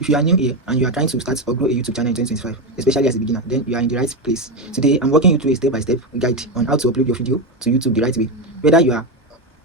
If you are new here and you are trying to start or grow a YouTube channel in 2025, especially as a beginner, then you are in the right place. Today, I'm walking you through a step-by-step guide on how to upload your video to YouTube the right way, whether you are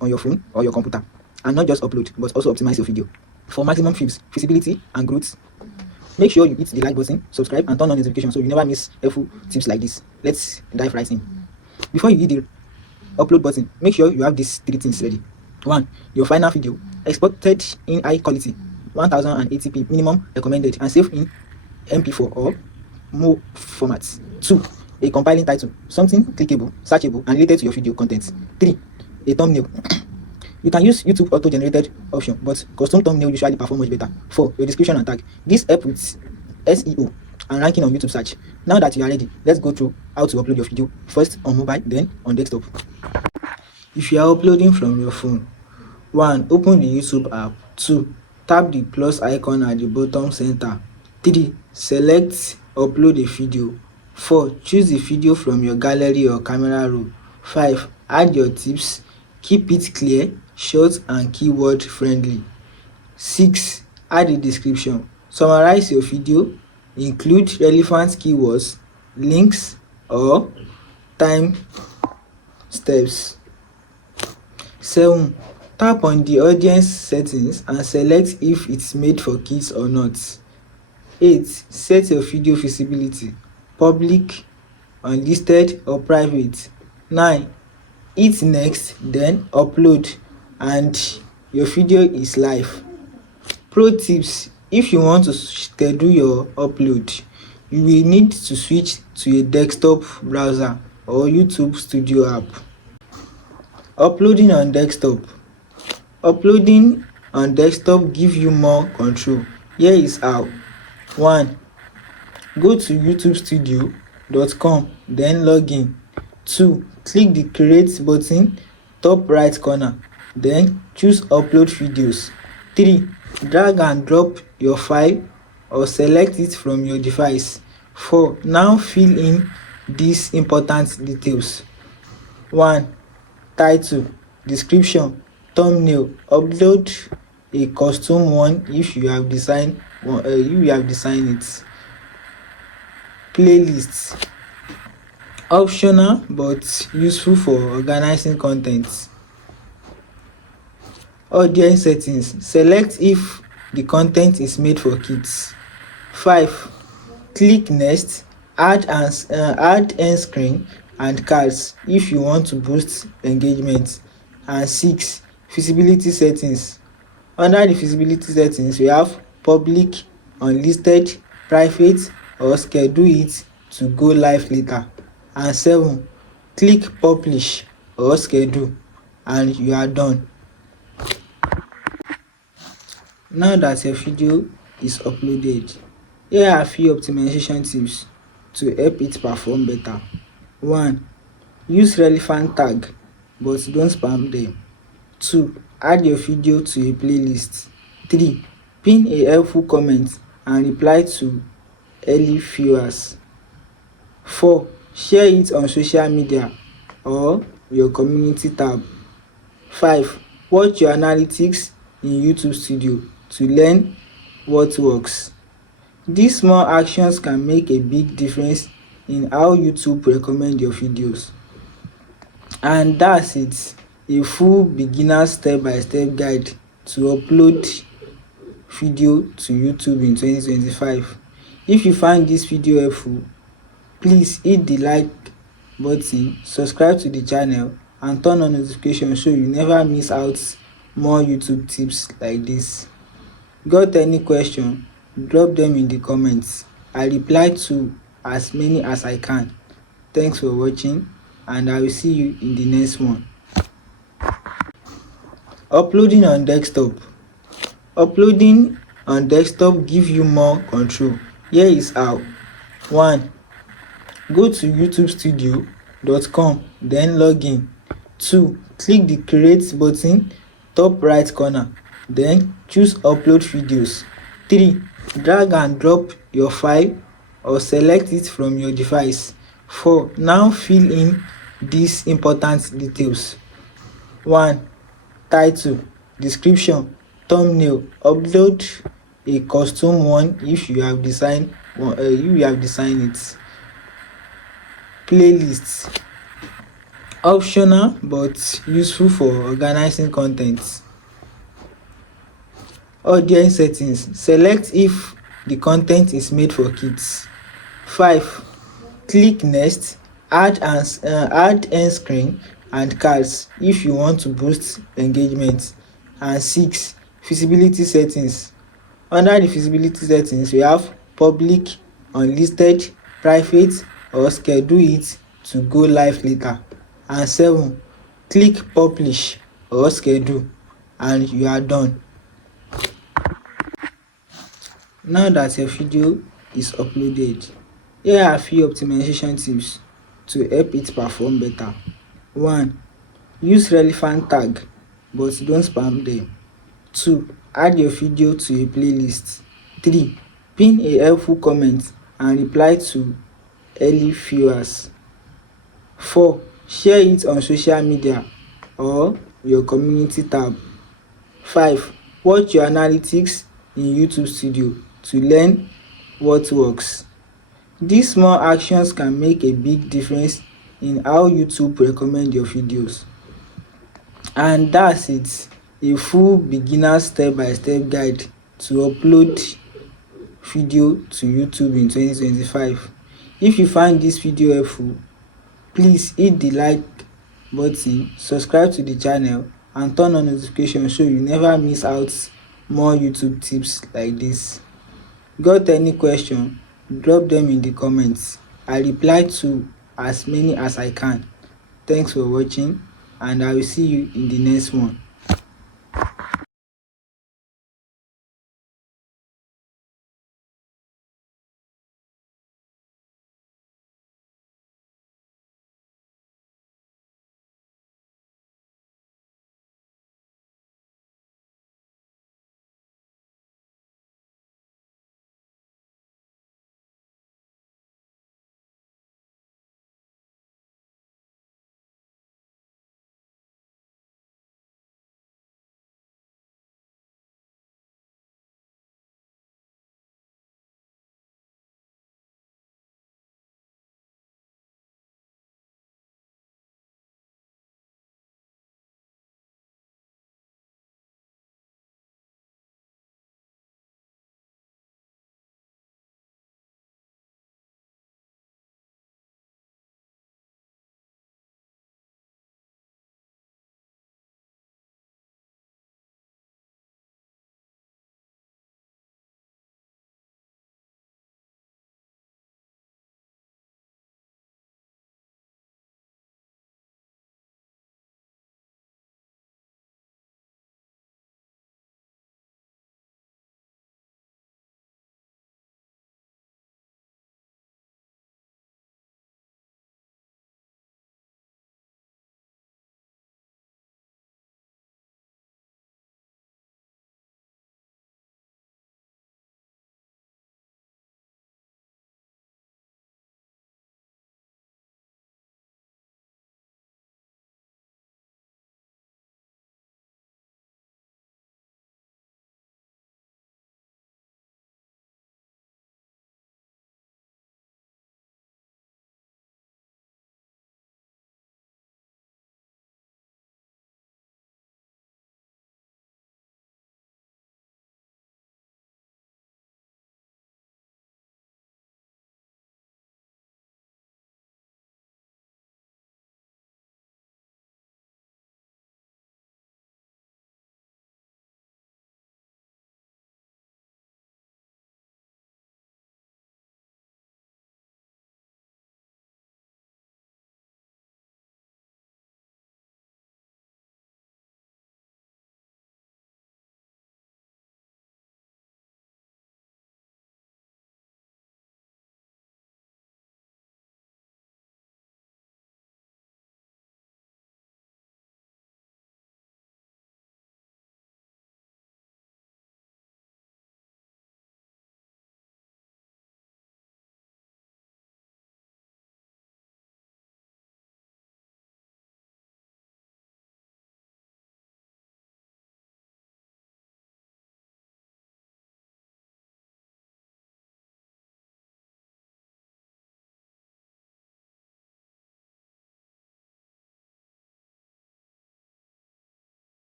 on your phone or your computer, and not just upload, but also optimize your video. For maximum views, visibility, and growth, make sure you hit the like button, subscribe, and turn on notifications so you never miss helpful tips like this. Let's dive right in. Before you hit the upload button, make sure you have these three things ready. 1. Your final video, exported in high quality, 1080p minimum recommended, and saved in MP4 or MO formats. 2. A compiling title, something clickable, searchable, and related to your video content. 3. A thumbnail. You can use YouTube auto-generated option, but custom thumbnail usually perform much better. 4. Your description and tag. This help with SEO and ranking on YouTube search. Now that you are ready, let's go through how to upload your video, first on mobile, then on desktop. If you are uploading from your phone, 1. Open the YouTube app. 2. Tap the plus icon at the bottom center. 3. Select upload a video. 4. Choose the video from your gallery or camera roll. 5. Add your tips. Keep it clear, short, and keyword friendly. 6. Add a description. Summarize your video. Include relevant keywords, links, or time steps. 7. Tap on the audience settings and select if it's made for kids or not. 8. Set your video visibility, public, unlisted, or private. 9. Hit next, then upload, and your video is live. Pro tips: if you want to schedule your upload, you will need to switch to a desktop browser or YouTube Studio app. Uploading on desktop. Uploading on desktop gives you more control. Here is how. 1. Go to youtubestudio.com, then log in. 2. Click the create button top right corner, then choose upload videos. 3. Drag and drop your file or select it from your device. 4. Now fill in these important details. 1. Title, description, thumbnail. Upload a custom one if you have designed it. Playlist, optional but useful for organizing content. Audience settings, select if the content is made for kids. 5. Click next, add end screen and cards if you want to boost engagement. And 6. Visibility settings. Under the visibility settings, we have public, unlisted, private, or schedule it to go live later. And 7. Click publish or schedule, and you are done. Now that your video is uploaded, here are a few optimization tips to help it perform better. 1. Use relevant tag, but don't spam them. 2. Add your video to a playlist. 3. Pin a helpful comment and reply to early viewers. 4. Share it on social media or your community tab. 5. Watch your analytics in YouTube Studio to learn what works. These small actions can make a big difference in how YouTube recommend your videos. And that's it. A full beginner step-by-step guide to upload video to YouTube in 2025. If you find this video helpful, please hit the like button, subscribe to the channel, and turn on notifications so you never miss out more YouTube tips like this. Got any question? Drop them in the comments. I reply to as many as I can. Thanks for watching, and I will see you in the next one. Uploading on desktop. Uploading on desktop gives you more control. Here is how. 1. Go to youtubestudio.com, then log in. 2. Click the create button top right corner, then choose upload videos. 3. Drag and drop your file or select it from your device. 4. Now fill in these important details. 1. Title, description, thumbnail. Upload a custom one if you have designed it. Playlists, optional but useful for organizing con ten t. Audience settings, select if the con ten t is made for kids. 5. Click next, add end screen and cards if you want to boost engagement. And 6. Visibility settings. Under the visibility settings, we have public, unlisted, private, or schedule it to go live later. And 7. Click publish or schedule and you are done. Now that your video is uploaded, here are a few optimization tips to help it perform better. 1. Use relevant tag but don't spam them. 2. Add your video to a playlist. 3. Pin a helpful comment and reply to early viewers. 4. Share it on social media or your community tab. 5. Watch your analytics in YouTube Studio to learn what works. These small actions can make a big difference in how YouTube recommend your videos. And that's it, a full beginner step-by-step guide to upload video to YouTube in 2025. If you find this video helpful, please hit the like button, subscribe to the channel and turn on notifications so you never miss out more YouTube tips like this. Got any question? Drop them in the comments. I reply to as many as I can. Thanks for watching and I will see you in the next one.